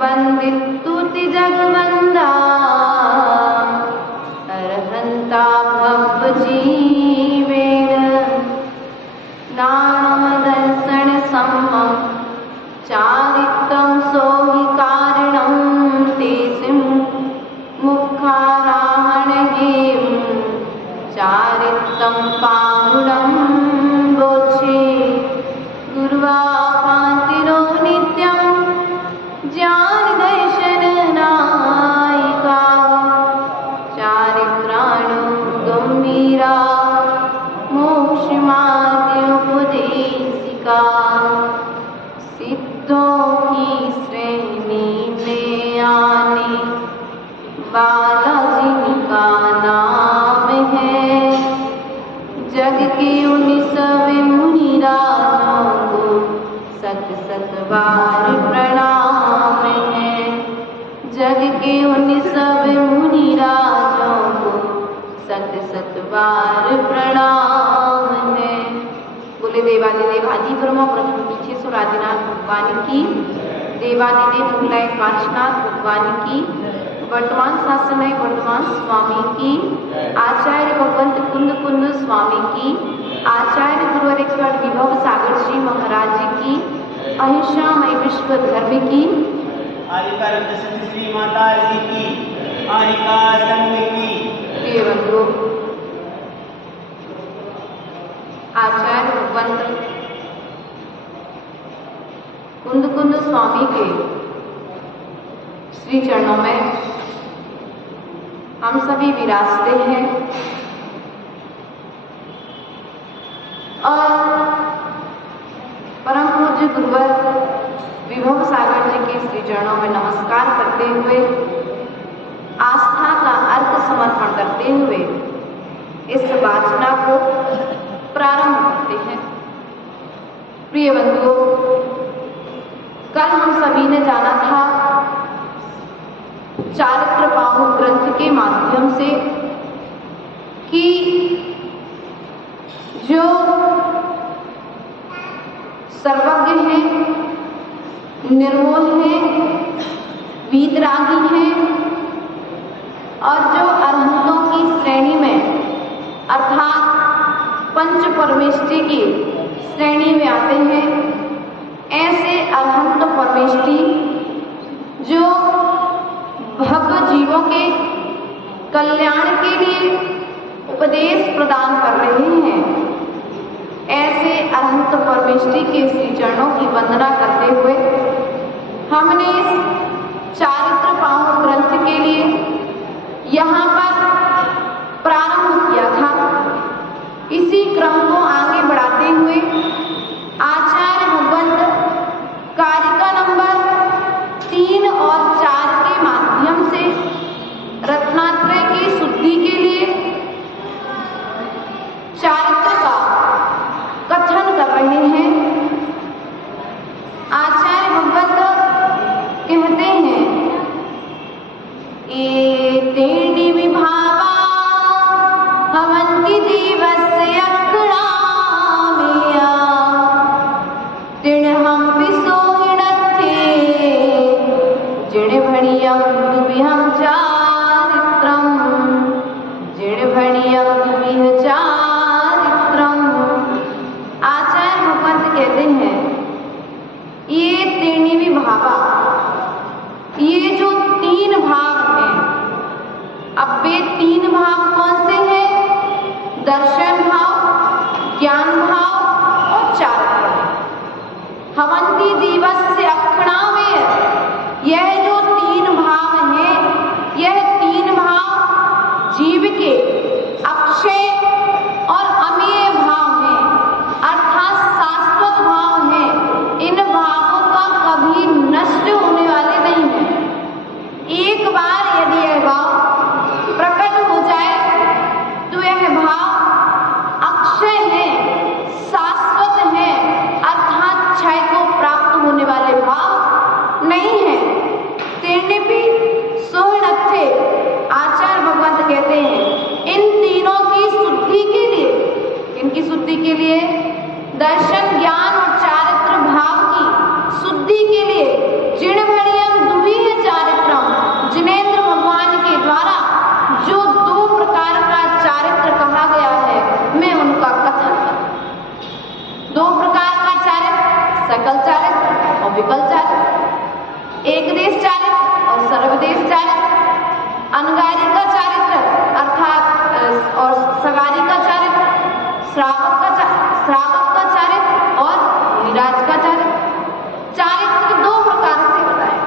वंदितुति जगवंदा अरहंता भव जीवेन नाम दर्शन सम्मम चारित्रं सोहि कारणं तेसिं मुखाराहणगें चारित्रं पाहुणं बोचे गुरुवापातिरो नित्यं ज्ञान दर्शन नायिका चारित्राणो गंभीरा मोक्ष मार्गोपदेशिका सिद्धों की श्रेणी में आने वाला जिनका नाम है जग के 19 मुनि राजों को सत सत बार प्रणाम है। जग के 19 मुनि राजों को सत सत बार प्रणाम है। बोले देवादिदेव आदि ब्रह्मा प्रथम पीछे सुरादिनाथ भगवान की, देवादिदेव मूलाय पांचनाथ भगवान की, वर्तमान शासनाय वर्तमान स्वामी की, आचार्य भगवंत कुंद कुंद स्वामी की, आचार्य गुरुवर एक्सपर्ट विभव सागर जी महाराज जी की, अहिंसा मय विश्व धर्म की, आदिकाल श्री माता जी की, आहिका संघ की। प्रिय बंधुओं, आचार्य भगवंत कुंद कुंद स्वामी के श्री चरणों में हम सभी विराजते हैं और परम पूज्य गुरुवर विभव सागर जी के श्री चरणों में नमस्कार करते हुए आस्था का अर्घ समर्पण करते हुए इस वाचना को प्रारंभ करते हैं। प्रिय बंधुओं, कल हम सभी ने जाना था चारित्र बाहु ग्रंथ के माध्यम से कि जो सर्वज्ञ हैं, निर्मोह हैं, वीतरागी हैं और जो अरहंतों की श्रेणी में अर्थात पंच परमेष्टि की श्रेणी में आते हैं, ऐसे अरहंत परमेष्टि जो भक्त जीवों के कल्याण के लिए उपदेश प्रदान कर रहे हैं, ऐसे अरहंत परमेष्टि के श्री चरणों की वंदना करते हुए हमने इस चारित्र बाहु ग्रंथ के लिए यहाँ पर प्रारंभ किया था। इसी क्रम को आगे बढ़ाते हुए आचार्य भगवंत कारिका नंबर 3 और 4 के माध्यम से रत्नात्रय की शुद्धि के लिए चारित्र का कथन कर रहे हैं। आचार्य भगवंत कहते हैं, एतेनि विभावा भवन्ति जीवस्य अक्षरामेया तिणहं विसोहिणत्थे जिणभणियं दुविहं चारित्रं जिणभणियं दुविह चारित्रं। आचार्य भगवंत कहते हैं, ये त्रीणि विभावा, ये जो 3 भाव हैं, अब वे 3 भाव कौन से हैं? दर्शन भाव, ज्ञान भाव और चारित्र। भवन्ति जीवस्य अक्षरामेय, यह जो 3 भाव हैं, यह 3 भाव जीव के अक्षय और अमेय भाव हैं, अर्थात शाश्वत भाव हैं। इन भावों का कभी नष्ट होने वाले नहीं हैं। एक बार यदि यह भाव प्रकट हो जाए तो यह भाव अक्षय है, शाश्वत है, अर्थात क्षय को प्राप्त होने और विकल चारित्र, एक देश चारित्र और सर्वदेश चारित्र, अनगारी का चारित्र अर्थात और सगारी का चारित्र, श्रावक का चारित्र और निराज का चारित्र। चारित्र दो प्रकार से बताए।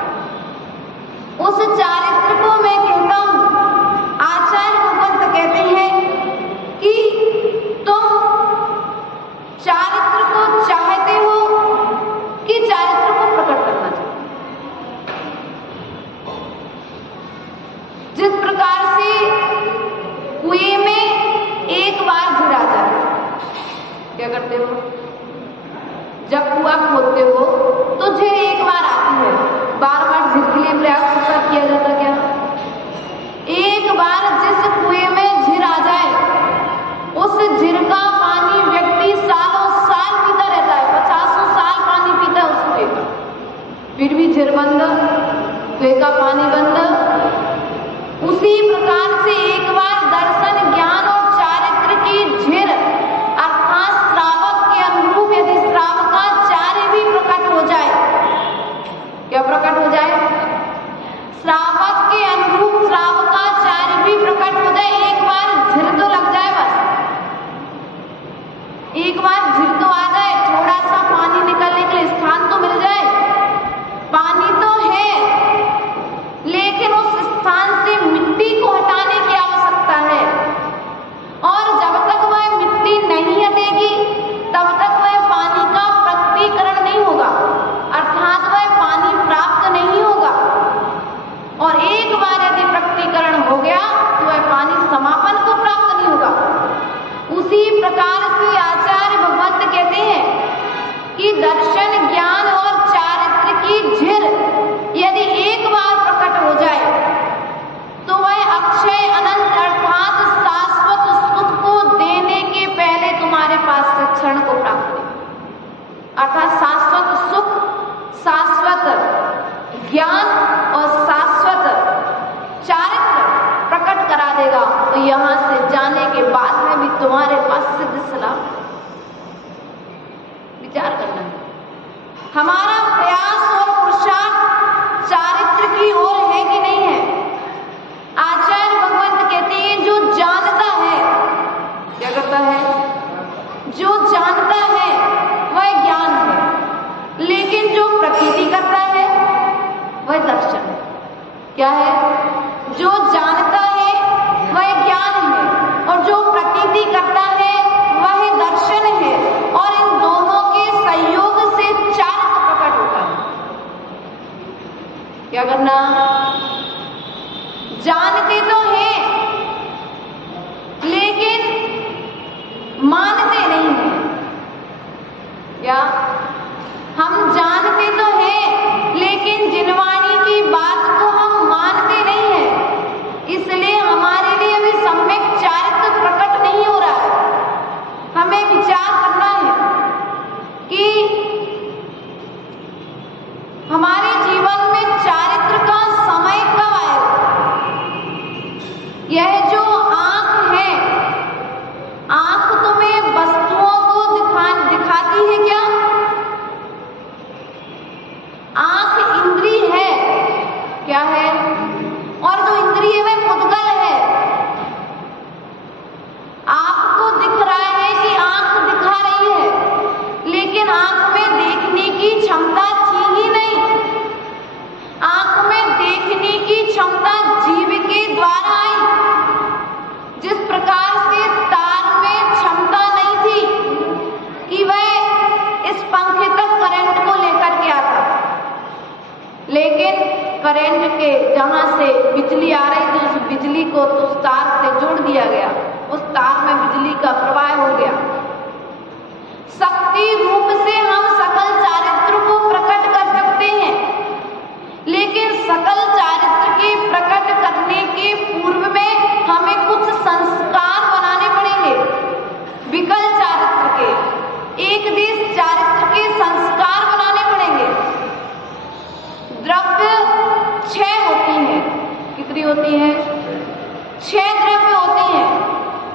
उस चारित्र को मैं कहता हूं, आचार्य भगवंत कहते हैं कि तुम चारित्र को चाहते हो कि चारित्र को प्रकट करना चाहते हो। जिस प्रकार से कुएं में एक बार झिर आ जाए, क्या करते हो? जब कुआं खोदते हो तो झिर एक बार आती है, बार बार झिर के लिए प्रयास किया जाता क्या? एक बार जिस कुएं में झिर आ जाए, उस झिर का पानी व्यक्ति सालों साल पीता रहता है, 50 साल पानी पीता है उस कुएं का, फिर भी झिर बंद, कुएं का पानी बंद। उसी प्रकार से एक बार दर्शन, ज्ञान और चारित्र की झिर अर्थात श्रावक के अनुरूप यदि श्रावकाचार्य भी प्रकट हो जाए, क्या प्रकट हो जाए? श्रावक के अनुरूप श्रावकाचार्य भी प्रकट हो जाए, एक बार झिर तो लग जाए, बस एक बार झिर तो आ जाए, थोड़ा सा पानी निकलने के लिए स्थान तो मिल जाए। पानी तो है, लेकिन उस स्थान से मिट्टी को हटाने की आवश्यकता है, और जब तक वह मिट्टी नहीं हटेगी तब तक वह पानी का प्रकटीकरण नहीं होगा, अर्थात वह पानी प्राप्त नहीं होगा। और एक बार यदि प्रकटीकरण हो गया तो वह पानी समापन को प्राप्त नहीं होगा। उसी प्रकार से आचार्य भगवंत कहते हैं कि दर्शन, ज्ञान और चारित्र की झिर यदि एक बार प्रकट हो जाए तो वह अक्षय अनंत अर्थात शाश्वत सुख को देने के पहले तुम्हारे पास से क्षण को प्राप्त है, अर्थात शाश्वत सुख, शाश्वत ज्ञान और शाश्वत चारित्र प्रकट करा देगा। तो यहां से जाने के बाद में भी तुम्हारे पास सिद्ध सलाह। विचार करना है, हमारा प्रयास और पुरुषार्थ चारित्र की ओर है कि नहीं है? आचार्य भगवंत कहते हैं जो जानता है, क्या करता है? जो जानता है वह ज्ञान है, लेकिन जो प्रतीति करता है वह दर्शन है। क्या है? जो जानता है वह ज्ञान है, और जो प्रतीति करता है वह दर्शन है, और इन दोनों के संयोग से चारित्र प्रकट होता है। क्या करना? जानते तो हैं लेकिन मानते नहीं हैं। क्या? हम जानते तो हैं लेकिन जिनवाणी की बात को हम मानते नहीं हैं, इसलिए हमारे लिए अभी सम्यक चारित्र प्रकट नहीं हो रहा है। हमें विचार करना है कि हमारे जीवन में चारित्र का समय कब आएगा। यह जो आंख है, आंख तुम्हें वस्तुओं को दिखाती है क्या? आंख इंद्री है, क्या है? और जो इंद्री है वह मुद्गल है। आपको दिख रहा है कि आंख दिखा रही है, लेकिन आंख में देखने की क्षमता थी ही नहीं। आंख में देखने की क्षमता जीव के द्वारा आई। जिस प्रकार से तार में क्षमता नहीं थी कि वह इस पंखे तक करंट को लेकर के आता, लेकिन करंट के जहां से बिजली आ रही थी उस बिजली को तो उस तार से जोड़ दिया गया, उस तार में बिजली का प्रवाह हो गया। शक्ति रूप से हम सकल चारित्र को प्रकट कर सकते हैं, लेकिन सकल चारित्र के प्रकट करने के पूर्व में हमें कुछ संस्कार बनाने पड़ेंगे। विकल चारित्र के, एक देश चारित्र के संस्कार बनाने पड़ेंगे। द्रव्य 6 होती है। कितनी होती है? 6 द्रव्य होती हैं।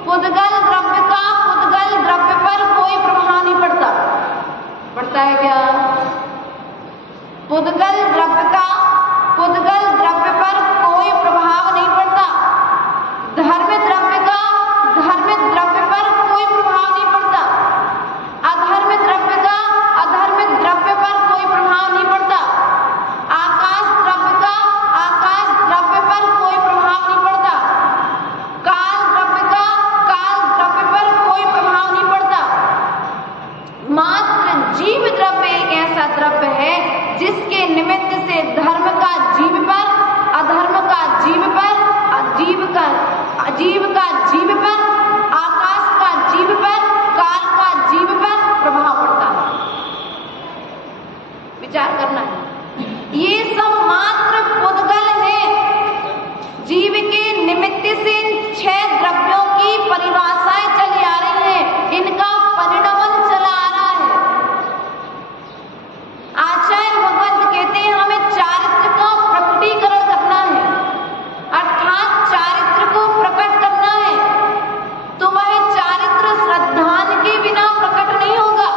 पुद्गल द्रव्य का पुद्गल द्रव्य पर कोई प्रभाव नहीं पड़ता। पड़ता है क्या? विचार करना है। ये सब मात्र पुद्गल है। जीव के निमित्त से इन 6 द्रव्यों की परिभाषाएं चली आ रही हैं, इनका परिणमन चला आ रहा है। आचार्य भगवंत कहते हैं हमें चारित्र का प्रकटीकरण करना है, अर्थात चारित्र को प्रकट करना है। तो वह चारित्र श्रद्धान के बिना प्रकट नहीं होगा।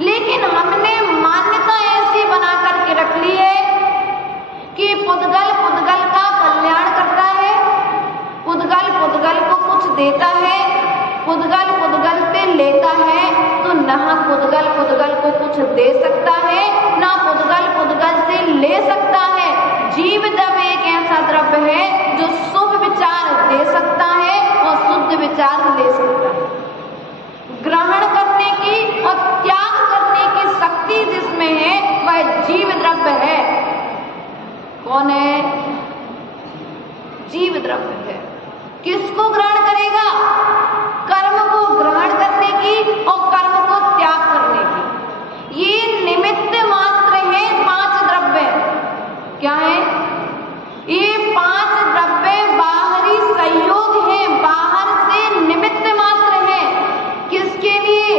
लेकिन हमने मान्यता ऐसी बना करके रख ली है कि पुद्गल पुद्गल का कल्याण करता है, पुद्गल पुद्गल को कुछ देता है, पुद्गल पुद्गल से लेता है, तो न पुद्गल पुद्गल को कुछ दे सकता है, ना पुद्गल पुद्गल से ले सकता है। जीव द्रव्य एक ऐसा द्रव्य है जो शुभ विचार दे सकता है और शुद्ध विचार ले सकता है। ग्रहण करने की और त्याग करने की शक्ति जिसमें है वह जीव द्रव्य है। कौन है? जीव द्रव्य है। किसको ग्रहण करेगा? कर्म को ग्रहण करने की और कर्म को त्याग करने की। ये निमित्त मात्र है 5 द्रव्य। क्या है? ये 5 द्रव्य बाहरी संयोग है, बाहर से निमित्त मात्र है। किसके लिए?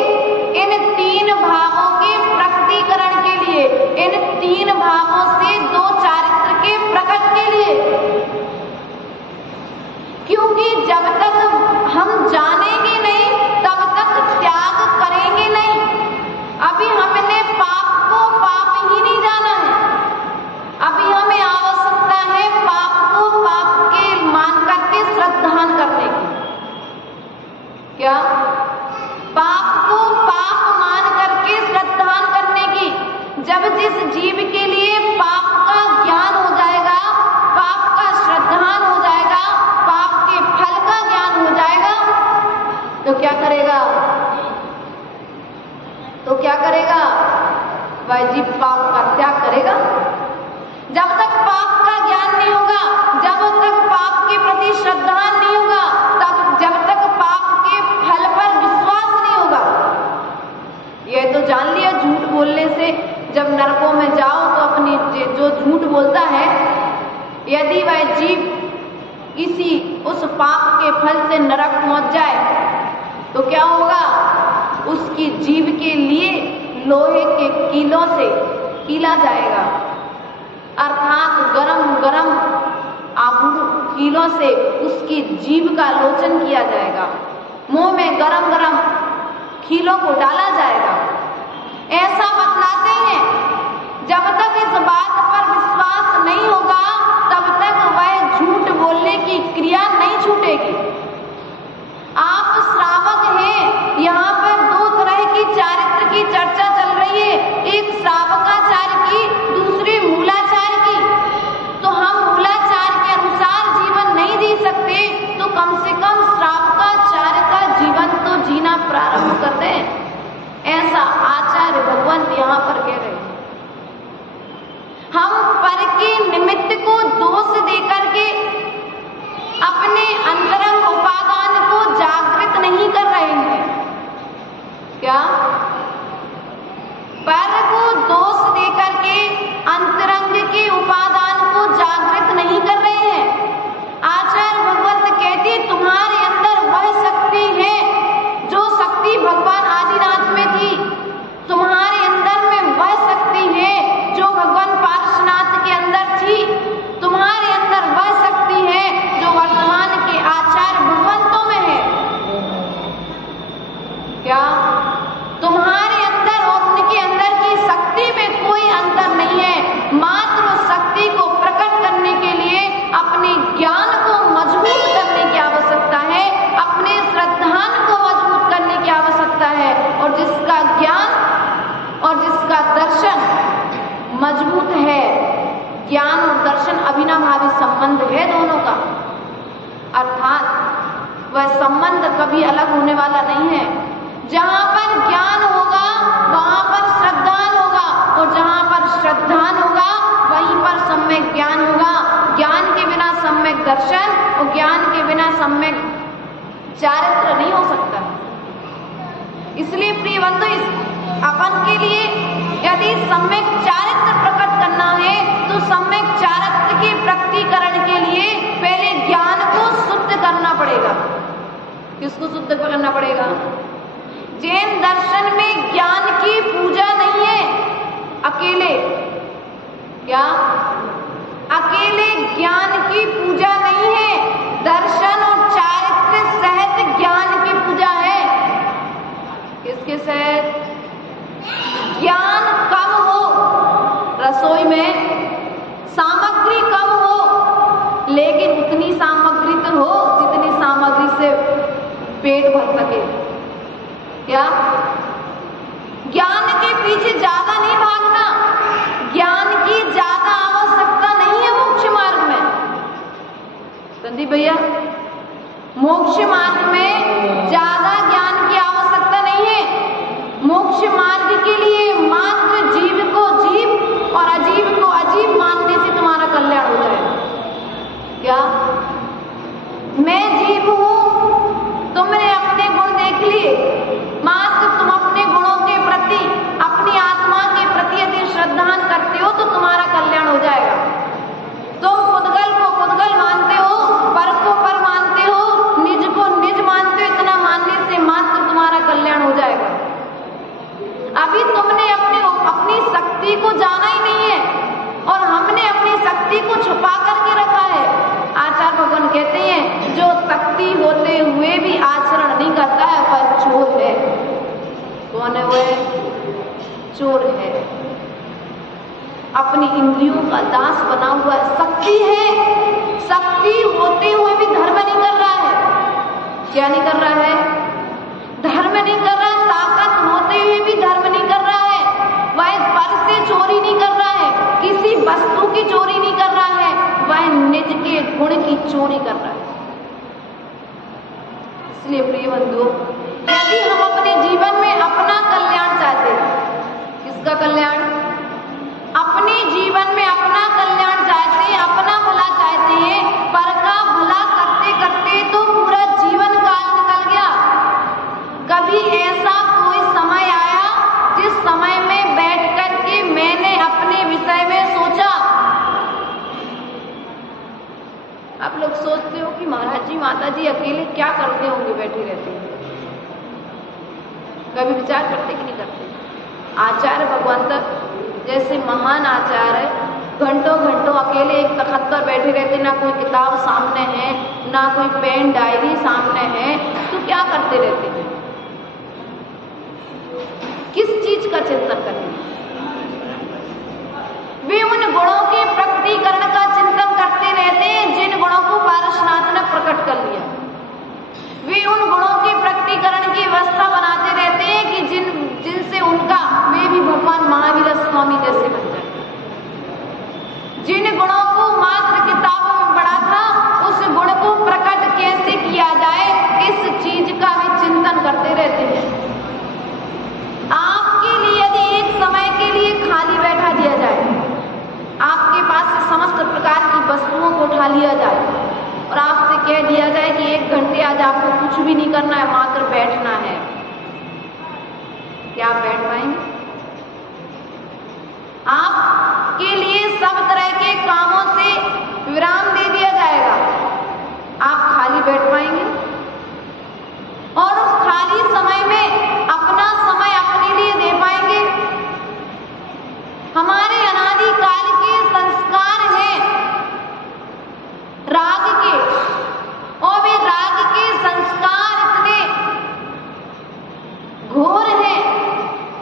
इन 3 भावों के प्रकटीकरण के लिए, इन 3 भावों से 2 चारित्र के प्रकट के लिए। क्योंकि जब तक हम जानेंगे नहीं तब तक त्याग करेंगे नहीं। अभी हमने पाप को पाप ही नहीं जाना है, अभी हमें आवश्यकता है पाप को पाप के मान करके श्रद्धान करने की। क्या? पाप को पाप मान करके श्रद्धान करने की। जब जिस जीव के लिए पाप का ज्ञान हो जाएगा, पाप का श्रद्धान हो जाएगा, पाप के फल का ज्ञान हो जाएगा, तो क्या करेगा? वह जीव पाप का त्याग करेगा। जब तक पाप का ज्ञान नहीं होगा, जब तक पाप के प्रति श्रद्धान नहीं होगा, जब तक पाप के फल पर विश्वास नहीं होगा। यह तो जान लिया, झूठ बोलने से जब नरकों में जाओ तो अपनी जो झूठ बोलता है, यदि वह जीव किसी उस पाप के फल से नरक पहुंच जाए तो क्या होगा? उसकी जीव के लिए लोहे के कीलों से कीला जाएगा, अर्थात गरम गरम कीलों से उसकी जीभ का लोचन किया जाएगा, मुंह में गरम गरम कीलों को डाला जाएगा। ऐसा बतलाते हैं। जब तक इस बात पर विश्वास नहीं होगा तब तक वह झूठ बोलने की क्रिया नहीं छूटेगी। आप श्रावक हैं, यहाँ पर 2 तरह की चारित्र की चर्चा चल रही है, एक श्रावकाचार्य की, दूसरी मूलाचार्य की। तो हम मूलाचार्य के अनुसार जीवन नहीं जी सकते तो कम से कम श्रावकाचार्य का जीवन तो जीना प्रारंभ कर दें, ऐसा आचार्य भगवंत यहाँ पर कह रहे हैं। हम पर के निमित्त को दोष देकर के अपने अंतरंग उपादान को जागृत नहीं कर रहे हैं। क्या? पर को दोष देकर के अंतरंग के उपादान को जागृत नहीं कर रहे हैं। आचार्य भगवंत कहते तुम्हारे अंदर वह शक्ति है जो शक्ति भगवान आदिनाथ में थी, तुम्हारे अंदर में वह शक्ति है जो भगवान पार्श्वनाथ के अंदर थी, तुम्हारे अंदर वह शक्ति है जो वर्तमान के आचार्य भगवंतों में है। क्या? तुम्हारे अंदर और उनके अंदर की शक्ति में कोई अंतर नहीं है। मात्र उस शक्ति को प्रकट करने के लिए अपने ज्ञान को मजबूत करने की आवश्यकता है, अपने श्रद्धान को मजबूत करने की आवश्यकता है। और जिसका ज्ञान और जिसका दर्शन मजबूत है, ज्ञान और दर्शन अविनाभावी संबंध है दोनों का, अर्थात वह संबंध कभी अलग होने वाला नहीं है। जहाँ पर ज्ञान होगा वहाँ पर श्रद्धान होगा, और जहाँ पर श्रद्धान होगा वहीं पर सम्यक ज्ञान होगा। ज्ञान के बिना सम्यक दर्शन और ज्ञान के बिना सम्यक चारित्र नहीं हो सकता। इसलिए प्रिय बंधु, अपन के लिए यदि शुद्ध करना पड़ेगा। जैन दर्शन में ज्ञान की पूजा नहीं है अकेले, क्या अकेले ज्ञान की पूजा नहीं है, दर्शन और चारित्र सहित ज्ञान की पूजा है। किसके सहित? ज्ञान कम हो, रसोई में सामग्री कम हो, लेकिन उतनी सामग्री तो हो जितनी सामग्री से पेट भर सके। क्या? ज्ञान के पीछे ज्यादा नहीं भागना, ज्ञान की ज्यादा आवश्यकता नहीं है मोक्ष मार्ग में। संदीप भैया, मोक्ष मार्ग में ज्यादा ज्ञान की आवश्यकता नहीं है। मोक्ष मार्ग के लिए मात्र जीव को जीव और अजीव को अजीव मानने से तुम्हारा कल्याण हो जाएगा। क्या? मैं जीव हूं, तुमने अपने गुण देख लिए, मात्र तुम अपने गुणों के प्रति, अपनी आत्मा के प्रति यदि श्रद्धान करते हो तो तुम्हारा कल्याण हो जाएगा। तुम पुद्गल को पुद्गल मानते हो, पर को पर मानते हो, निज को निज मानते हो, इतना मानने से मात्र तुम्हारा कल्याण हो जाएगा। अभी तुमने अपनी शक्ति को जाना ही नहीं है और हमने अपनी शक्ति को छुपा करके रखा है। आचार्य भगवान कहते हैं जो शक्ति होते हुए भी आचरण नहीं करता है वह चोर है। कौन है वह? चोर है, अपनी इंद्रियों का दास बना हुआ है। शक्ति है, शक्ति होते हुए भी धर्म नहीं कर रहा है। क्या नहीं कर रहा है? धर्म नहीं कर रहा है। ताकत होते हुए भी धर्म नहीं कर रहा है। वह पर से चोरी नहीं कर रहा है, किसी वस्तु की चोरी नहीं कर रहा है, वह निज के गुण की चोरी कर रहा है। इसलिए प्रिय बंधुओं, यदि हम अपने जीवन में अपना कल्याण चाहते हैं, किसका कल्याण? अपने जीवन में अपना कल्याण चाहते हैं, अपना भला चाहते हैं, पर का भला करते करते तो पूरा जीवन काल निकल गया। कभी ऐसा कोई समय आया जिस समय में बैठ करके मैंने अपने विषय में सोचा? आप लोग सोचते हो कि महाराज जी माता जी अकेले क्या करते होंगे बैठे रहते हैं, कभी विचार करते कि नहीं करते? आचार्य भगवान तक जैसे महान आचार्य घंटों घंटों अकेले एक तखत पर बैठे रहते, ना कोई किताब सामने है, ना कोई पेन डायरी सामने है, तो क्या करते रहते हैं? किस चीज का चिंतन करते हैं? वे उन गुणों के प्रकटीकरण का चिंतन करते रहते हैं जिन गुणों को पारसनाथ ने प्रकट कर लिया। वे उन गुणों के प्रकटीकरण की व्यवस्था बनाते रहते हैं कि जिनसे उनका वे भी भगवान महावीर स्वामी जैसे बन जाए। जिन गुणों को मात्र किताबों में पढ़ा था, उस गुण को प्रकट कैसे किया जाए, इस चीज का भी चिंतन करते रहते हैं। आपके लिए यदि एक समय के लिए खाली बैठा दिया जाए, आपके पास से समस्त प्रकार की वस्तुओं को उठा लिया जाए और आपसे कह दिया जाए कि 1 घंटे आज आपको कुछ भी नहीं करना है, मात्र बैठना है, क्या आप बैठ पाएंगे? आपके लिए सब तरह के कामों से विराम दे दिया जाएगा, आप खाली बैठ पाएंगे? और उस खाली समय में अपना समय अपने लिए दे पाएंगे? हमारे अनादिकाल के संस्कार हैं राग के, और वे राग के संस्कार इतने घोर हैं,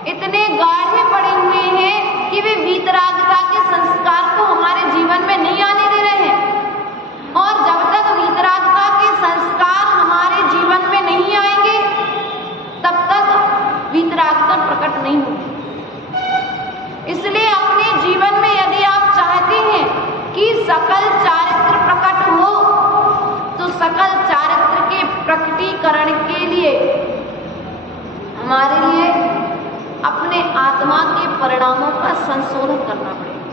इतने गाढ़े पड़े हुए हैं कि वे वीतरागता के संस्कार को हमारे जीवन में नहीं आने दे रहे हैं। और जब तक वीतरागता के संस्कार हमारे जीवन में नहीं आएंगे, तब तक वीतरागता प्रकट नहीं होगी। इसलिए अपने जीवन में यदि आप चाहते हैं कि सकल चारित्र प्रकट हो, तो सकल चारित्र के प्रकटीकरण के लिए हमारे लिए अपने आत्मा के परिणामों का संशोधन करना पड़ेगा।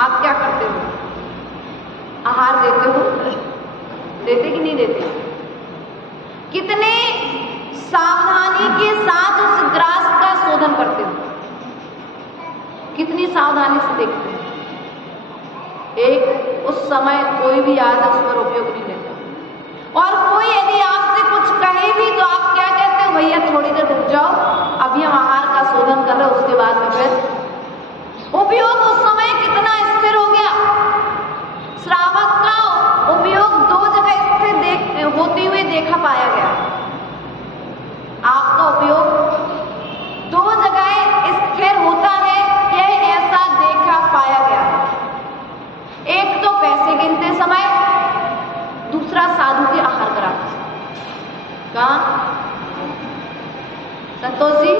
आप क्या करते हो? आहार देते हो? देते कि नहीं देते? कितने सावधानी के साथ उस ग्रास का शोधन करते हो? कितनी सावधानी से देखते हैं? एक उस समय कोई भी आदत उस पर उपयोग नहीं लेता, और कोई यदि आपसे कहे भी तो आप क्या कहते हो, भैया थोड़ी देर रुक जाओ, अभी हम आहार का शोधन कर रहे हैं, उसके बाद में फिर उपयोग उस समय कितना स्थिर हो गया। श्रावक का उपयोग 2 जगह स्थिर होते हुए देखा पाया गया। आपका उपयोग 2 जगह स्थिर होता है, यह ऐसा देखा पाया गया। एक तो पैसे गिनते समय, दूसरा साधु के आहार कराते समय। कहाँ संतोष जी,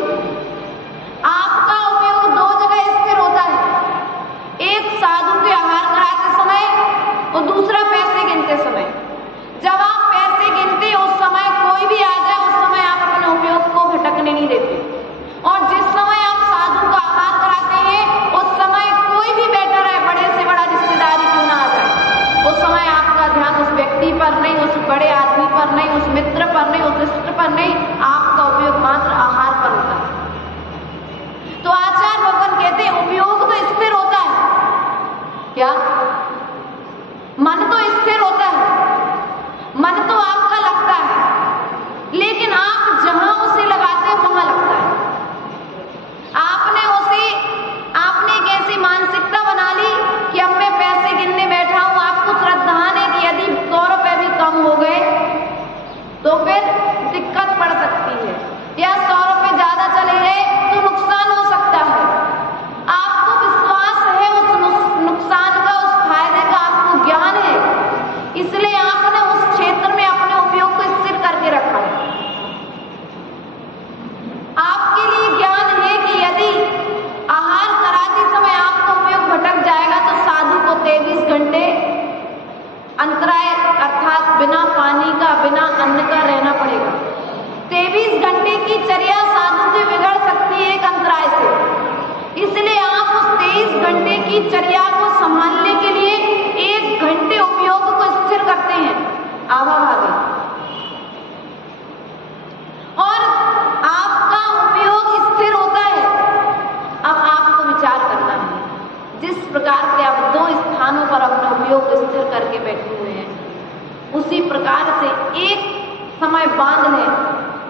आपका उपयोग 2 जगह स्थिर होता है, एक साधु के आहार कराते समय और दूसरा पैसे गिनते समय। जब आप पैसे गिनते उस समय कोई भी आ जाए, उस समय आप अपने उपयोग को भटकने नहीं देते, और जिस समय आप साधु का आहार कराते हैं उस समय कोई भी बैठा रहे, बड़े से बड़ा रिश्तेदारी क्यों ना आ जाए, उस समय आपका ध्यान उस व्यक्ति पर नहीं, उस बड़े आदमी पर नहीं, उस मित्र पर नहीं, उस इष्ट पर नहीं, आपका उपयोग मात्र आहार पर होता है। तो आचार्य भगवान कहते हैं उपयोग तो स्थिर होता है, क्या मन तो स्थिर होता है, मन तो आपका लगता है, लेकिन आप जहां उसे लगाते हैं वहां लगता है। आपने एक ऐसी मानसिकता बना ली कि अब मैं पैसे गिनने बैठा हूं, आपको श्रद्धा है कि यदि 100 रुपए भी कम हो गए तो फिर दिक्कत पड़ सकती है, या 100 रुपए ज्यादा चले गए तो नुकसान हो सकता है। आपको विश्वास है उस नुकसान का, उस फायदे का आपको ज्ञान है, इसलिए आपने उस क्षेत्र में अपने उपयोग को स्थिर करके रखा है। आपके लिए ज्ञान है कि यदि आहार कराते समय आपका उपयोग भटक जाएगा तो साधु को 23 घंटे अंतराय अर्थात बिना पानी का, बिना अन्न का रहना पड़ेगा। 23 घंटे की चर्या साधु की बिगड़ सकती है एक अंतराय से, इसलिए आप उस 23 घंटे की चर्या को संभालने के लिए 1 घंटे उपयोग को स्थिर करते हैं, आवा भागे, और आपका उपयोग स्थिर होता है। अब आपको विचार करना है, जिस प्रकार से आप 2 स्थानों पर अपना उपयोग स्थिर करके बैठे हुए हैं, उसी प्रकार से एक समय बांध लें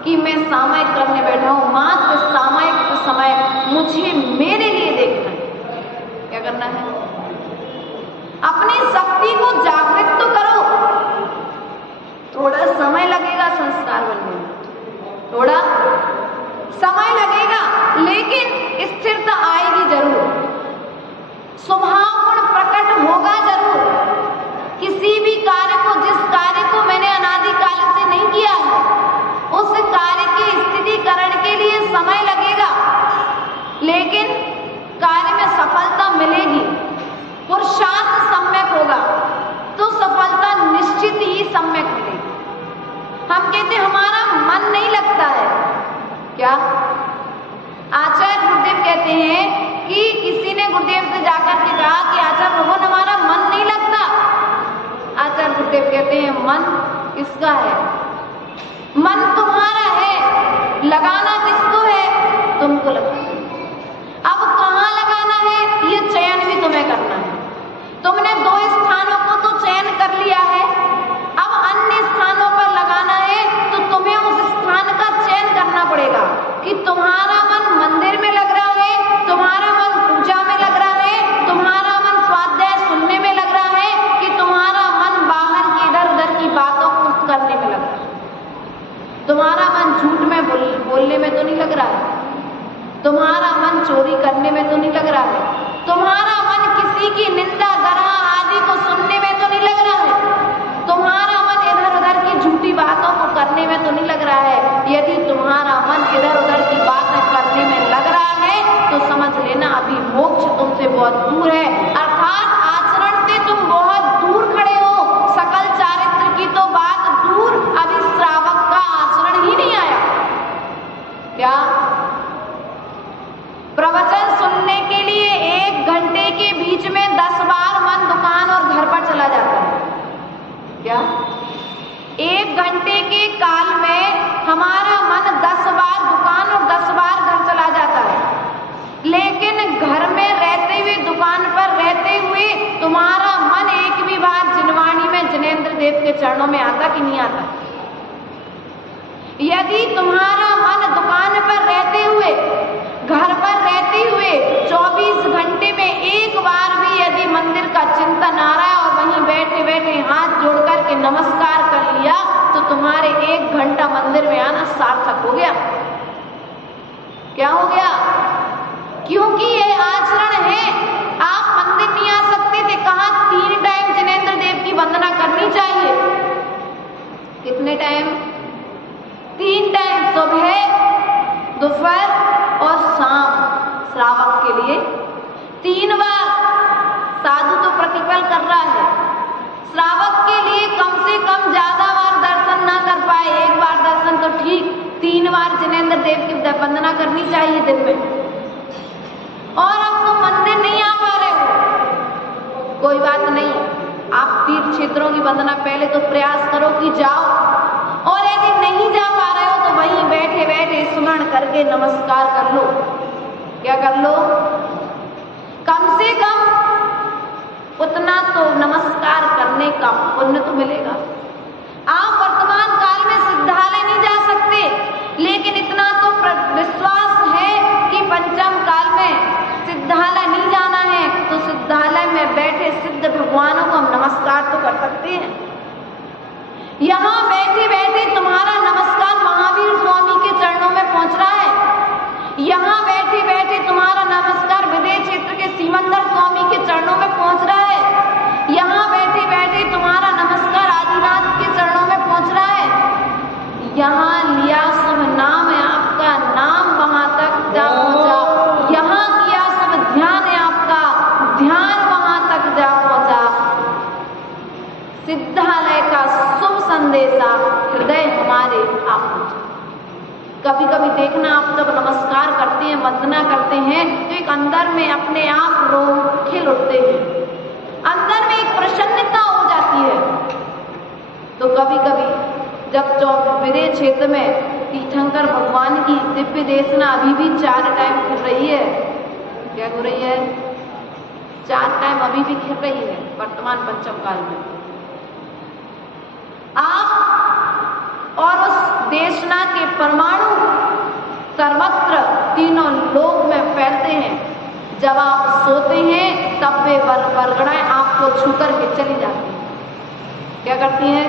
कि मैं सामयिक करने बैठा हूं, मात्र सामयिक समय मुझे मेरे लिए देखना है। क्या करना है? अपनी शक्ति को जागृत तो करो। थोड़ा समय लगेगा संस्कार बनने में, थोड़ा समय लगेगा, लेकिन स्थिरता आएगी जरूर, स्वभाव गुण प्रकट होगा जरूर। किसी भी कार्य को, जिस कार्य को मैंने अनादिकाल से नहीं किया है, उस कार्य के स्थितिकरण के लिए समय लगेगा, लेकिन कार्य में सफलता मिलेगी। पुरुषार्थ सम्यक होगा तो सफलता निश्चित ही सम्यक मिलेगी। हम कहते हैं हमारा मन नहीं लगता है, क्या? आचार्य गुरुदेव कहते हैं कि किसी ने गुरुदेव से जाकर के कहा कि आचार्य भगवान हमारा मन नहीं लगता। आचार्य गुरुदेव कहते हैं मन किसका है? मन तुम्हारा है, लगाना किसको है? तुमको लगाना। अब कहाँ लगाना है ये चयन भी तुम्हें करना है। तुमने 2 स्थानों को तो चयन कर लिया है, अब अन्य स्थानों पर लगाना है तो तुम्हें उस स्थान का चयन करना पड़ेगा कि तुम्हारा मन मंदिर में लग रहा है, तुम्हारा मन पूजा में लग रहा है, तुम्हारा मन स्वाध्याय सुनने में लग रहा है, कि तुम्हारा मन बाहर की इधर उधर की बातों को करने में लग रहा है। तुम्हारा मन झूठ में बोलने में तो नहीं लग रहा है, तुम्हारा मन चोरी करने में तो नहीं लग रहा है, तुम्हारा मन किसी की निंदा गरहा आदि को सुनने में तो नहीं लग रहा है, तुम्हारा मन इधर उधर की झूठी बातों को करने में तो नहीं लग रहा है। यदि तुम्हारा मन इधर उधर की बातें करने में लग रहा है तो समझ लेना अभी मोक्ष तुमसे बहुत दूर है, अर्थात आचरण से तुम बहुत दूर खड़े हो। सकल चारित्र की तो बात दूर, अभी श्रावक का आचरण ही नहीं आया। क्या? प्रवचन सुनने के लिए 1 घंटे के बीच में 10 बार मन दुकान और घर पर चला जाता है। क्या? 1 घंटे के काल में हमारा मन 10 बार दुकान और 10 बार घर चला जाता है, लेकिन घर में रहते हुए, दुकान पर रहते हुए तुम्हारा मन एक भी बार जिनवाणी में जिनेंद्र देव के चरणों में आता कि नहीं आता? यदि तुम्हारा मन दुकान पर रहते हुए, घर पर रहते हुए 24 घंटे में एक बार भी यदि मंदिर का चिंतन आ रहा है और वहीं बैठे बैठे हाथ जोड़ करके नमस्कार कर लिया तो तुम्हारे 1 घंटा मंदिर में आना सार्थक हो गया। क्या हो गया? क्योंकि ये आचरण है। आप मंदिर नहीं आ सकते थे, कहा 3 टाइम जिनेंद्र देव की वंदना करनी चाहिए। कितने टाइम? 3 टाइम, सुबह, दोपहर और शाम। श्रावक के लिए 3 बार। साधु तो प्रतिपल कर रहा है, श्रावक के लिए कम से कम ज्यादा बार दर्शन ना कर पाए, 1 बार दर्शन तो ठीक, 3 बार जिनेंद्र देव की वंदना करनी चाहिए दिन में। और अब तो मंदिर नहीं आ पा रहे हो, कोई बात नहीं, आप तीर्थ क्षेत्रों की वंदना पहले तो प्रयास करो कि जाओ, और यदि नहीं जा पा रहे हो तो वहीं बैठे बैठे स्मरण करके नमस्कार कर लो। क्या कर लो? कम से कम उतना तो नमस्कार करने का पुण्य तो मिलेगा। आप वर्तमान काल में सिद्धालय नहीं जा सकते, लेकिन इतना तो विश्वास है कि पंचम काल में सिद्धालय नहीं जाना है तो सिद्धालय में बैठे सिद्ध भगवानों को हम नमस्कार तो कर सकते हैं। यहाँ बैठे बैठे तुम्हारा नमस्कार महावीर स्वामी के चरणों में पहुंच रहा है। यहाँ बैठे बैठे तुम्हारा नमस्कार विदेह क्षेत्र के सीमंदर स्वामी के चरणों में पहुंच रहा है। यहाँ बैठे बैठे तुम्हारा नमस्कार आदिनाथ के चरणों में पहुंच रहा है। यहाँ लिया सब नाम है आपका, नाम वहां तक जा पहुंचा। यहाँ किया सब ध्यान है आपका, ध्यान वहां तक जा पहुंचा। सिद्धालय का शुभ संदेशा हृदय हमारे आप पहुंचा। कभी कभी देखना, आप जब नमस्कार करते हैं, वंदना करते हैं तो एक अंदर में अपने आप रोम खिल उठते हैं, अंदर में एक प्रसन्नता हो जाती है। तो कभी कभी जब विदेह क्षेत्र में तीर्थंकर भगवान की दिव्य देशना अभी भी 4 टाइम खिल रही है। क्या हो रही है? 4 टाइम अभी भी खिल रही है वर्तमान पंचम काल में। आप और उस देशना के परमाणु सर्वत्र तीनों लोक में फैलते हैं। जब आप सोते हैं तब वे वरगणाएं आपको छू करके चली जाती हैं। क्या करती हैं?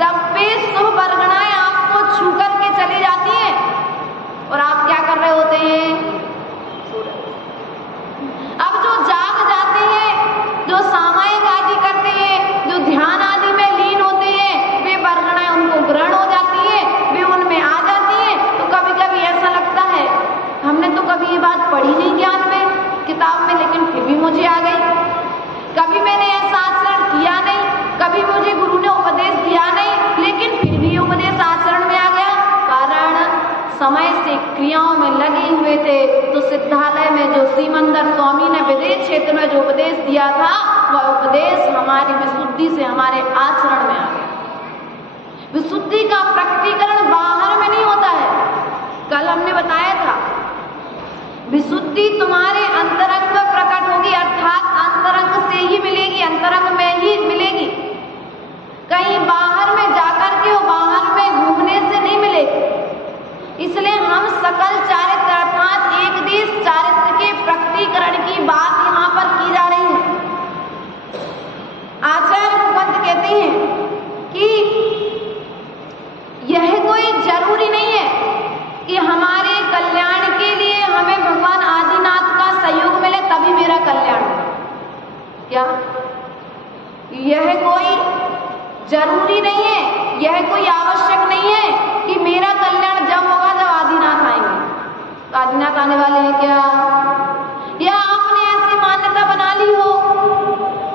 तब वे शुभ वरगणाएं आपको छू करके चली जाती हैं और आप क्या कर रहे होते हैं? अब जो जाग जाते हैं, जो सामायिक आदि करते हैं, जो ध्यान आदि में लीन होते हैं, वे वरगणाएं उनको ग्रहण हो जाती है, वे उनमें आ जाती हैं। तो कभी कभी ऐसा लगता है हमने तो कभी ये बात पढ़ी नहीं ज्ञान में, किताब में, लेकिन फिर भी मुझे आ गई। कभी मैंने ऐसा आचरण किया नहीं, कभी मुझे गुरु ने उपदेश दिया नहीं, लेकिन फिर भी उपदेश आचरण में आ गया। कारण समय से क्रियाओं में लगे हुए थे। तो सिद्धालय में जो सीमंदर स्वामी ने विदेह क्षेत्र में जो उपदेश दिया था, वह उपदेश हमारी विशुद्धि से हमारे आचरण में आ गया। विशुद्धि का प्रकटीकरण बाहर में नहीं होता है। कल हमने बताया था विशुद्धि तुम्हारे अंतरंग में प्रकट होगी, अर्थात अंतरंग से ही मिलेगी, अंतरंग में ही मिलेगी। कहीं बाहर में जाकर के बाहर में घूमने से नहीं मिलेगी। इसलिए हम सकल चारित्र अर्थात एक देश चारित्र के प्रकटीकरण की बात यहाँ पर की जा रही है। आचार्य पंत कहते हैं कि यह कोई जरूरी नहीं है कि हमारे कल्याण के लिए हमें भगवान आदिनाथ का सहयोग मिले तभी मेरा कल्याण हो। क्या यह कोई जरूरी नहीं है, यह कोई आवश्यक नहीं है कि मेरा कल्याण जब होगा जब आदिनाथ आएंगे। तो आदिनाथ आने वाले हैं क्या? या आपने ऐसी मान्यता बना ली हो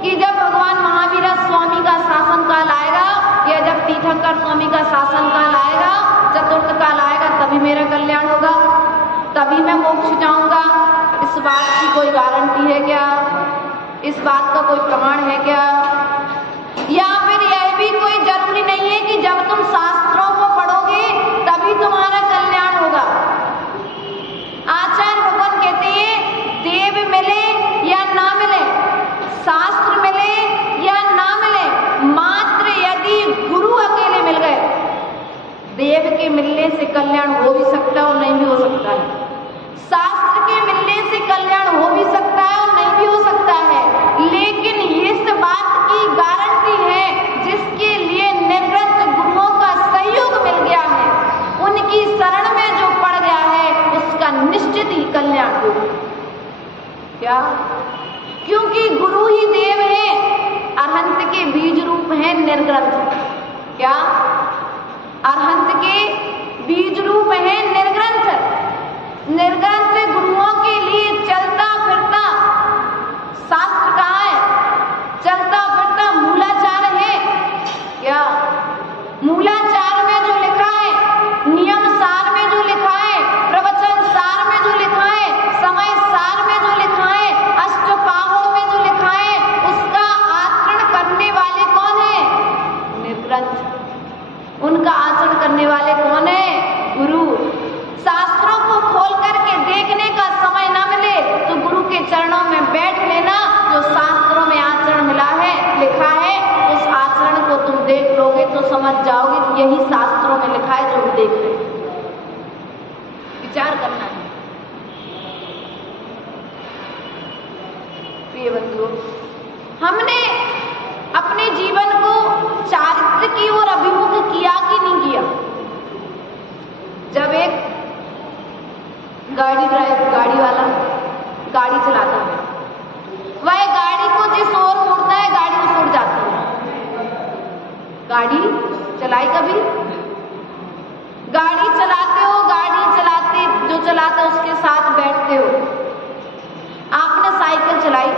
कि जब भगवान महावीर स्वामी का शासन काल आएगा या जब तीर्थंकर स्वामी का शासन काल आएगा, चतुर्थ काल आएगा, तभी मेरा कल्याण होगा, तभी मैं मोक्ष जाऊंगा। इस बात की कोई गारंटी है क्या? इस बात का कोई प्रमाण है क्या? या फिर यह भी कोई जरूरी नहीं है कि जब तुम शास्त्रों को पढ़ोगे तभी तुम्हारा कल्याण होगा। आचार्य भगवान कहते हैं देव मिले या ना मिले, शास्त्र मिले या ना मिले, मात्र यदि गुरु अकेले मिल गए, देव क्या? क्योंकि गुरु ही देव है, अरहंत के बीज रूप है निर्ग्रंथ। क्या? अरहंत के बीज रूप है निर्ग्रंथ। निर्ग्रंथ गुरुओं के लिए चलता फिरता शास्त्र कहाँ है? चलता फिरता मूलाचार है। क्या? मूलाचार में जो लिखा है, नियम सार में जो लिखा है, प्रवचन सार में जो लिखा है, समय सार में जो लिखा है, अष्टपाहों में जो लिखा है, उसका आचरण करने वाले कौन है? निर्ग्रंथ। उनका आचरण करने वाले कौन है? गुरु। शास्त्रों को खोल करके देखने का समय न मिले तो गुरु के चरणों में बैठ लेना। जो शास्त्रों में आचरण मिला है, लिखा है, उस आचरण को तुम देख लोगे तो समझ जाओगे कि यही शास्त्रों में लिखा है जो हम देख रहे हैं। विचार करना है। प्रिय बंधुओं, हमने अपने जीवन को चारित्र की ओर अभिमुख किया कि नहीं किया? जब एक गाड़ी वाला गाड़ी चलाता है, वह गाड़ी को जिस ओर मुड़ता है गाड़ी उस ओर जाती है। गाड़ी चलाई कभी? गाड़ी चलाते हो, गाड़ी चलाते जो चलाता है उसके साथ बैठते हो। आपने साइकिल चलाई,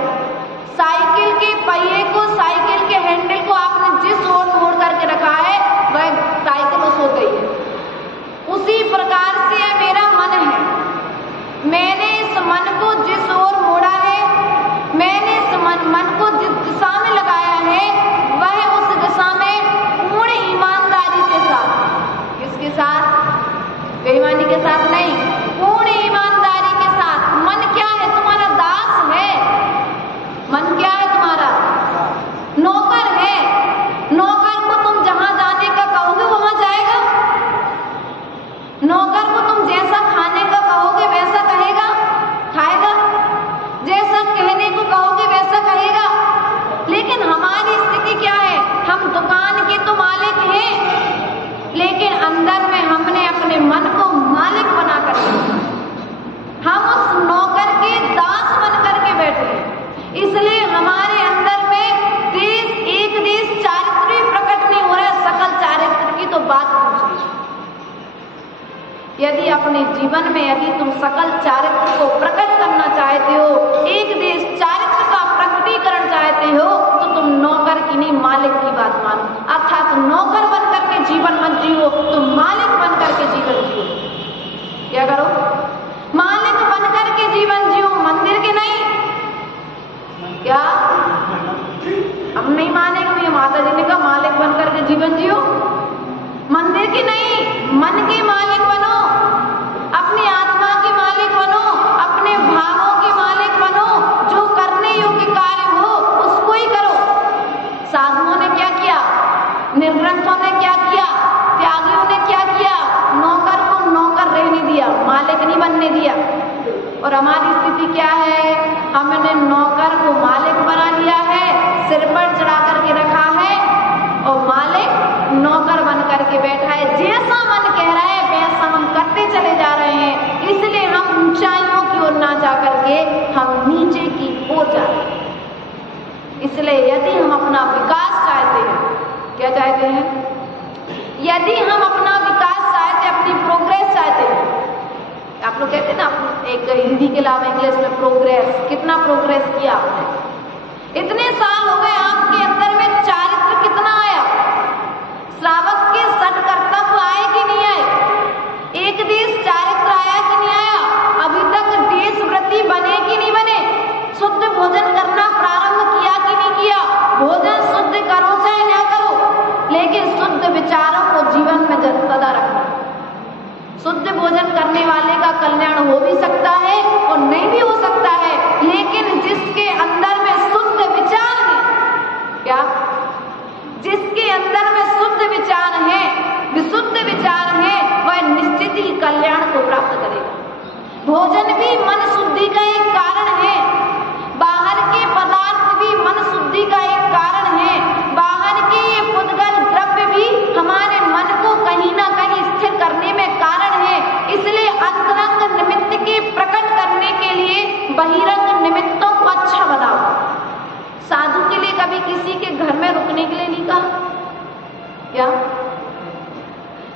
साइकिल के पहिए को, साइकिल के हैंडल को आपने जिस ओर मोड़ करके रखा है वह साइकिल उस ओर गई है। उसी प्रकार से मेरा मन है। मैंने इस मन को जिस ओर मोड़ा है, मैंने इस मन को जिस दिशा में लगाया है, वह उस दिशा में पूर्ण ईमानदारी के साथ, किसके साथ? बेईमानी के साथ नहीं, पूर्ण ईमानदारी के साथ। मन क्या है? तुम्हारा दास है। मन क्या है? तुम्हारा नौकर है। नौकर को तुम जहां जाने का कहोगे वहां जाएगा। नौकर को तुम जैसा खाने का कहोगे वैसा कहेगा, खाएगा। जैसा कहने को कहोगे वैसा कहेगा। लेकिन हमारी स्थिति क्या है? हम दुकान के तो मालिक हैं, लेकिन अंदर में हमने अपने मन को मालिक बना कर रखा। हम उस नौकर के दास बन करके बैठे हैं। इसलिए हमारे अंदर में एक देश चारित्र प्रकट नहीं हो रहा है। सकल चारित्र की तो बात पूछ लीजिए। यदि अपने जीवन में यदि तुम सकल चारित्र को प्रकट करना चाहते हो, एक देश चारित्र का प्रकटीकरण चाहते हो, तो तुम नौकर की नहीं मालिक की बात मानो। अर्थात नौकर बन करके जीवन मत जियो, तुम मालिक बन करके जीवन जियो। क्या करो? मालिक बन करके जीवन जियो, मंदिर के नहीं। क्या हम नहीं मानेंगे? भैया माता जी ने कहा मालिक बन करके जीवन जियो। मंदिर के नहीं, मन के मालिक बनो, अपनी आत्मा के मालिक बनो, अपने भावों के मालिक बनो। जो करने योग्य कार्य हो उसको ही करो। साधुओं ने क्या किया? निर्ग्रंथों ने क्या किया? त्यागियों ने क्या किया? नौकर को नौकर रहने दिया, मालिक नहीं बनने दिया। और हमारी स्थिति क्या है? हमने नौकर को मालिक बना लिया है, सिर पर चढ़ा करके रखा है, और मालिक नौकर बन करके बैठा है। जैसा मन कह रहा है वैसा हम करते चले जा रहे हैं। इसलिए हम ऊंचाइयों की ओर ना जा करके हम नीचे की ओर जा रहे हैं। इसलिए यदि हम अपना विकास चाहते हैं, क्या चाहते हैं? यदि हम अपना विकास चाहते हैं, अपनी प्रोग्रेस चाहते हैं, आप लोग कहते हैं ना, एक हिंदी के अलावा इंग्लिश में प्रोग्रेस, कितना प्रोग्रेस किया आपने? इतने साल हो गए, आपके अंदर में चारित्र कितना आया? श्रावक के सठ कर्तव्य आए कि नहीं आए? एक देश चारित्र आया कि नहीं आया? अभी तक देशव्रती बने कि नहीं बने? शुद्ध भोजन करना प्रारंभ किया कि नहीं किया? भोजन शुद्ध करो चाहे ना करो, लेकिन शुद्ध विचारों को जीवन में सदा रखना। शुद्ध भोजन करने वाले का कल्याण हो भी सकता है और नहीं भी हो सकता है, लेकिन जिसके अंदर में शुद्ध विचार है, रुकने के लिए नहीं कहा क्या?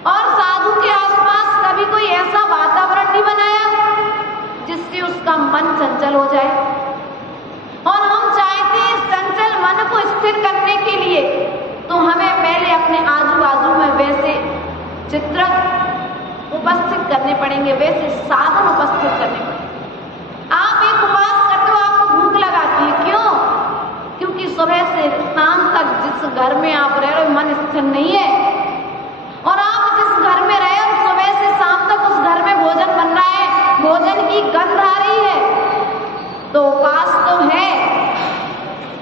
और साधु के आसपास कभी कोई ऐसा वातावरण नहीं बनाया जिससे उसका मन चंचल हो जाए। और हम चाहते हैं चंचल मन को स्थिर करने के लिए तो हमें पहले अपने आजू बाजू में वैसे चित्र उपस्थित करने पड़ेंगे, वैसे साधन उपस्थित करने पड़ेंगे। आप एक उपवास करते हो, आपको भूख लगाती है, क्यों? क्योंकि सुबह से शाम तक जिस घर में आप रह रहे हो मन स्थिर नहीं है, और आप जिस घर में रहे हो सुबह से शाम तक उस घर में भोजन बन रहा है, भोजन की गंध आ रही है, तो उपवास तो है,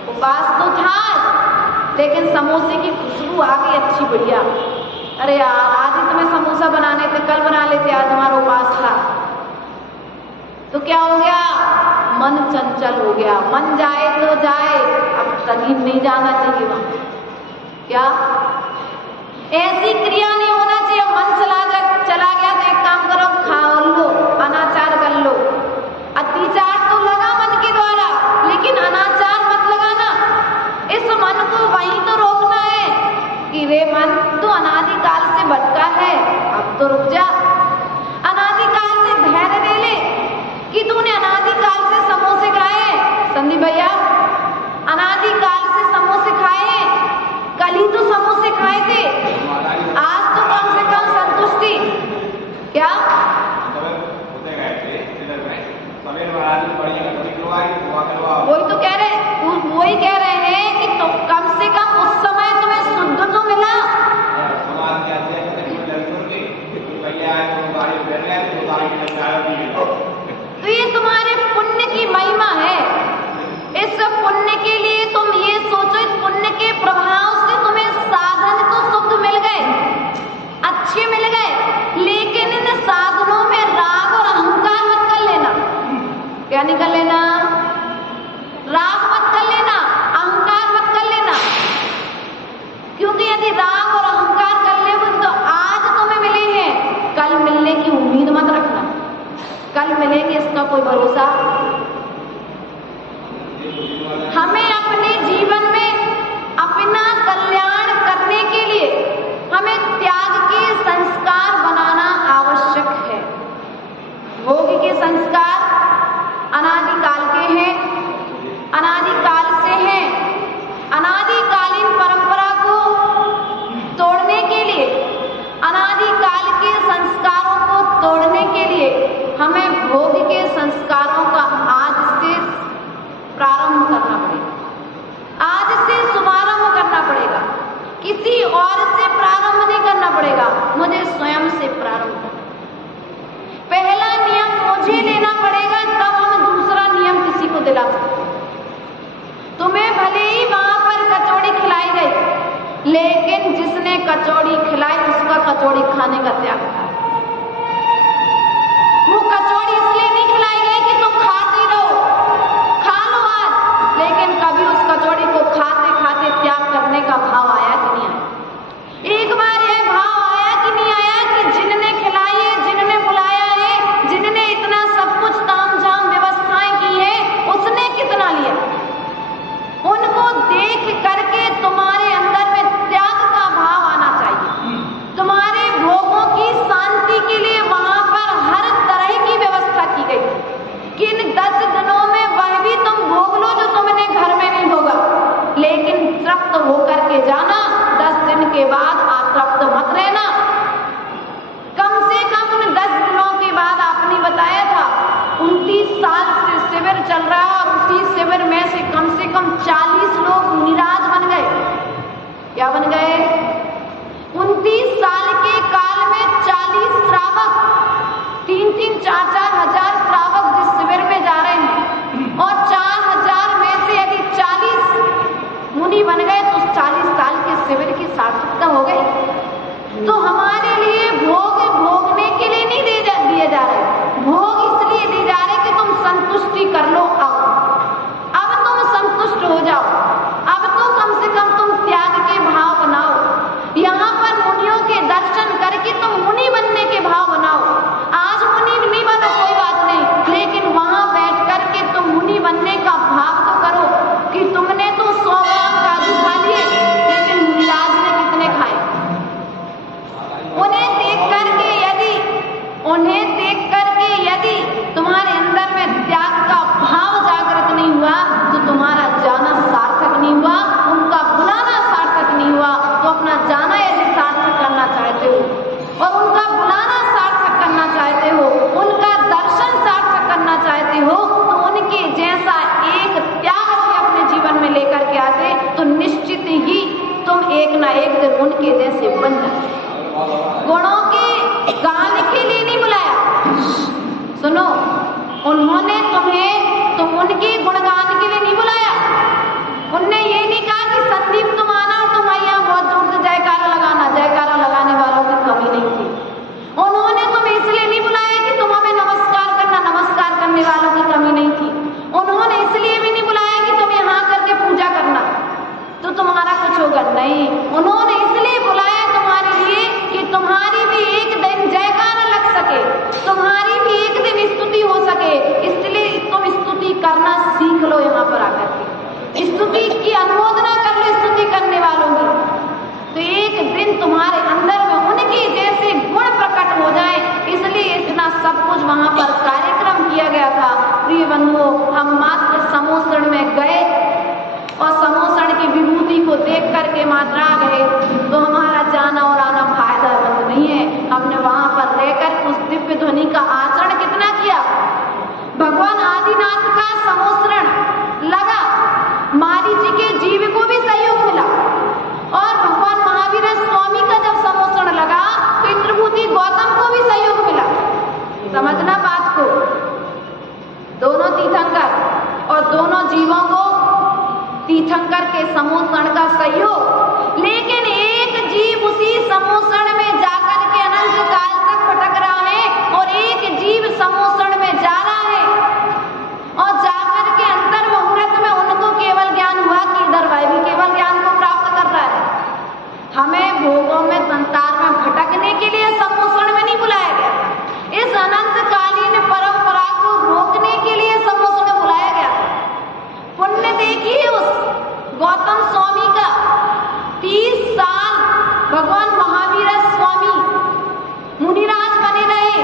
उपवास तो था, लेकिन समोसे की खुशबू आ गई अच्छी बढ़िया। अरे यार आज ही तुम्हें समोसा बनाने थे, कल बना लेते, आज हमारा उपवास था। तो क्या हो गया? मन चंचल हो गया। मन जाए तो जाए, अब शरीर नहीं जाना चाहिए वहां। क्या ऐसी क्रिया नहीं होना चाहिए। मन चला गया तो एक काम करो, खा लो, अनाचार कर लो। अतिचार तो लगा मन के द्वारा, लेकिन अनाचार मत लगाना। इस मन को वहीं तो रोकना है कि रे मन तो अनादिकाल से भटका है, अब तो रुक जा। अनादिकाल से धैर्य ले ले कि तूने अनादिकाल से समोसे खाए, संदीप भैया अनादिकाल से समोसे खाए, कल ही तो समोसे खाए थे, आज तो कम से कम संतुष्टि। क्या वही कह रहे हैं कि तो कम से कम उस समय तुम्हें शुद्ध तो मिला। तो ये तुम्हारे पुण्य की महिमा है। इस पुण्य के लिए तुम ये सोचो, इस पुण्य के प्रभाव से तुम्हें साधन तो शुद्ध मिल गए, अच्छे मिल गए, लेकिन इन साधनों में राग और अहंकार मत कर लेना। क्या नहीं कर लेना? राग मत कर लेना, अहंकार मत कर लेना, क्योंकि यदि राग और अहंकार कर लोगे तो आज तुम्हें मिले हैं, कल मिलने की उम्मीद मत रखना। कल मिलेंगे इसका कोई भरोसा। हमें अपने जीवन में अपना कल्याण करने के लिए हमें त्याग के संस्कार बनाना आवश्यक है। भोग के संस्कार अनादिकाल के हैं, अनादिकाल से हैं। अनादिकालीन परंपरा को तोड़ने के लिए, अनादिकाल के संस्कारों को तोड़ने के लिए हमें भोग के संस्कारों का आज से प्रारंभ करना पड़ेगा, आज से शुभारंभ करना पड़ेगा। किसी और से प्रारंभ नहीं करना पड़ेगा, मुझे स्वयं से प्रारंभ करना। पहला नियम मुझे लेना पड़ेगा, तब हम दूसरा नियम किसी को दिला सकते हैं। तुम्हें भले ही वहां पर कचौड़ी खिलाई गई, लेकिन जिसने कचौड़ी खिलाई उसका कचौड़ी खाने का त्याग था। वो कचौड़ी इसलिए नहीं खिलाई गई कि तुम खाती रहो, खा लो आज, लेकिन कभी उस कचौड़ी को खाते खाते त्याग करने का भाव आया कि नहीं आया? एक बार यह भाव आया कि नहीं आया कि जिनने खिलाई है, जिनने बुलाया है, जिनने इतना सब कुछ तामझाम व्यवस्थाएं की है, उसने कितना लिया? उनको देख करके तुम्हारे अंदर में त्याग का भाव आना चाहिए। तुम्हारे भोगों की शांति के लिए वहां पर हर तरह की व्यवस्था की गई थी कि इन 10 दिनों में वह भी तुम भोग लो जो तुमने घर में नहीं भोगा, लेकिन तृप्त होकर के जाना। 10 दिन के बाद अतृप्त मत रहना। कम से कम उन 10 दिनों के बाद आपने बताया था 29 साल से शिविर चल रहा है, और उसी शिविर में से कम 40 लोग निराज बन गए। क्या बन गए? 29 साल के काल में 40 श्रावक, 3-3, 4-4 हजार श्रावक जिस शिविर में जा रहे हैं, और 4000 में से यदि 40 मुनि बन गए तो 40 साल के शिविर की सार्थकता हो गई। तो हमारे लिए भोग भोगने के लिए नहीं दिए जा रहे, भोग इसलिए दिए जा रहे कि तुम संतुष्टि कर लो। अब तुम संतुष्ट हो जाओ, अब तो कम से कम तुम त्याग के भाव बनाओ। यहाँ पर मुनियों के दर्शन करके तुम मुनि बनने के भाव बनाओ। आज मुनि नहीं बनो कोई बात उनके जैसे बन जाते। गुणों के गान के लिए नहीं बुलाया, सुनो, उन्होंने तुम उनके गुणगान के लिए नहीं बुलाया। उनने ये नहीं कहा कि संदीप तुम आना और तुम यहाँ बहुत जोर से जयकारा लगाना, जयकारा लगाने वालों की कमी नहीं थी। उन्होंने तुम्हें इसलिए नहीं बुलाया कि तुम हमें नमस्कार करना, नमस्कार करने वालों की कमी नहीं थी। उन्होंने इसलिए भी नहीं बुलाया कि तुम यहाँ करके पूजा करना तो तुम्हारा कुछ होगा, नहीं। उन्होंने इसलिए बुलाया तुम्हारे लिए कि तुम्हारी भी एक दिन जयकारा लग सके, तुम्हारी भी एक दिन स्तुति हो सके। इसलिए तुम स्तुति करना सीख लो, यहाँ पर आकर के स्तुति की अनुमोदना कर लो स्तुति करने वालों की, तो एक दिन तुम्हारे अंदर में उनके जैसे गुण प्रकट हो जाए। इसलिए इतना सब कुछ वहां पर कार्यक्रम किया गया था। प्रिय बंधुओं, हम मात्र समोसण में गए और समोसण की विभूति को देख करके मात्रा गए तो हमारा जाना और आना फायदामंद नहीं है। हमने वहां पर रहकर उस दिव्य ध्वनि का आचरण कितना किया। भगवान आदिनाथ का समोसरण लगा, मारी जी के जीव को भी सहयोग मिला, और भगवान महावीर स्वामी का जब समोसण लगा तो इंद्रभूति गौतम को भी सहयोग मिला। समझना बात को, दोनों तीर्थंकर और दोनों जीवों को तीर्थंकर के समोसण का सहयोग, लेकिन एक जीव उसी समोसण में जाकर के अनंत काल तक भटक रहा है और एक जीव समोसण में जा रहा है और जाकर के अंतर मुहूर्त में उनको केवल ज्ञान हुआ कि इधर भाई भी केवल ज्ञान को प्राप्त कर रहा है। हमें भोगों में संसार में भटकने के लिए समोसण में नहीं बुलाया गया, इस अनंतकालीन परंपरा को रोकने के लिए समोसण में बुलाया गया। पुण्य देखिए उस गौतम स्वामी का, 30 साल भगवान महावीर स्वामी मुनिराज बने रहे,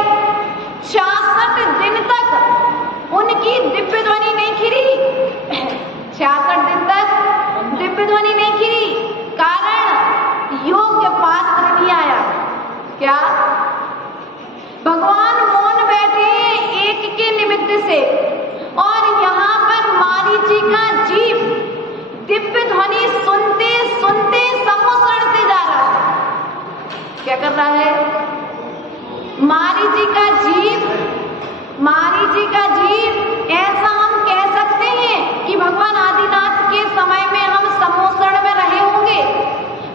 66 दिन तक उनकी दिव्य ध्वनि नहीं खिली, 66 दिन तक दिव्य ध्वनि नहीं खिली। कारण योग्य पात्र नहीं आया। क्या? भगवान मौन बैठे एक के निमित्त से, और यहाँ पर मारीची का जीव दिव्य ध्वनि सुनते सुनते समोसण से जा रहा है। क्या कर रहा है? मारीची का जीव, मारीची का जीव, ऐसा हम कह सकते हैं कि भगवान आदिनाथ के समय में हम समोसण में रहे होंगे,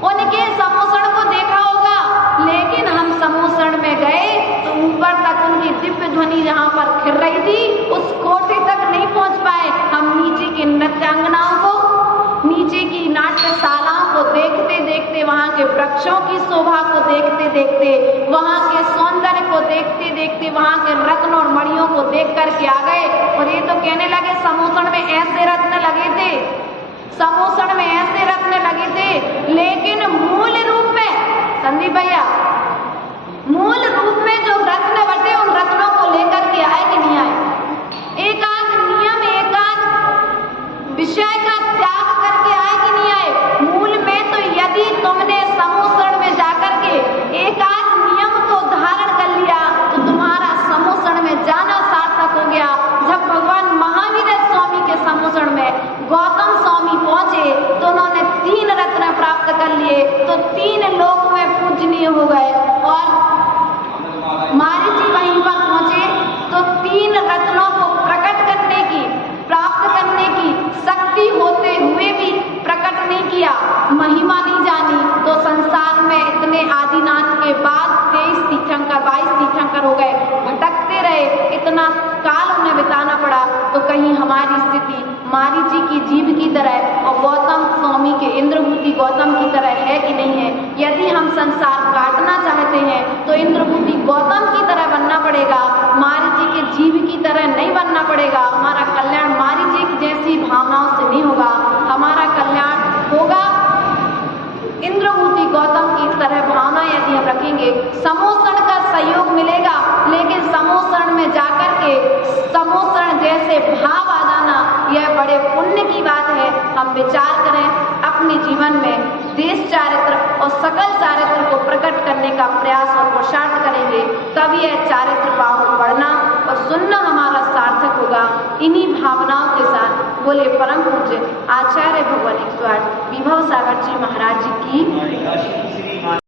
उनके समोसण को देखा होगा, लेकिन हम समोसण में गए तो ऊपर तक उनकी दिव्य ध्वनि जहाँ पर खिल रही थी उस कोठे तक नहीं पहुँच पाए। हम नीचे की नृत्यांगनाओं को, नीचे की नाट्यशालाओं को देखते देखते, वहाँ के वृक्षों की शोभा को देखते देखते, वहाँ के सौंदर्य को देखते देखते, वहाँ के रत्न और मणियों को देख करके आ गए। और ये तो कहने लगे समोसण में ऐसे रत्न लगे थे, समोसण में ऐसे रत्न लगे थे, लेकिन मूल रूप में, संदीप भैया, मूल रूप में जो रत्न बटे उन रत्नों को लेकर के आए कि नहीं आए? एक आध नियम, एक आध विषय का त्याग करके आए कि नहीं आए? मूल में तो यदि तुमने समोसण में जाकर के एक आध नियम को धारण कर लिया तो तुम्हारा समोसण में जाना सार्थक हो गया। जब भगवान महावीर स्वामी के समोसण में गौतम स्वामी पहुंचे तो उन्होंने 3 रत्न प्राप्त कर लिए, तो 3 लोक में पूजनीय हो गए। और मारीची वहीं पर पहुंचे तो 3 रत्नों को प्रकट करने की, प्राप्त करने की शक्ति होते हुए भी प्रकट नहीं किया, महिमा नहीं जानी, तो संसार में इतने आदिनाथ के बाद 23 तीर्थंकर, 22 तीर्थंकर हो गए, भटकते रहे, इतना काल उन्हें बिताना पड़ा। तो कहीं हमारी स्थिति मारीची की जीव की तरह और गौतम स्वामी के इंद्रभूति गौतम की तरह है कि नहीं है? यदि हम संसार काटना चाहते हैं तो इंद्रभूति गौतम की तरह बनना पड़ेगा, मारीची के जीव की तरह नहीं बनना पड़ेगा। हमारा कल्याण मारीची जैसी भावनाओं से नहीं होगा, हमारा कल्याण होगा इंद्रभूति गौतम की तरह भावना यदि हम रखेंगे। समोसण का सहयोग मिलेगा, लेकिन समोसण में जाकर के समोसण जैसे भाव आ जाना यह बड़े पुण्य की बात है। हम विचार करें अपने जीवन में, देश चारित्र और सकल चारित्र को प्रकट करने का प्रयास और पुरुषार्थ करेंगे, तभी यह चारित्र भाव पढ़ना और सुनना हमारा सार्थक होगा। इन्हीं भावनाओं के साथ बोले परम पूज्य आचार्य भगवान 108 विभव सागर जी महाराज जी की और काशी की श्री माता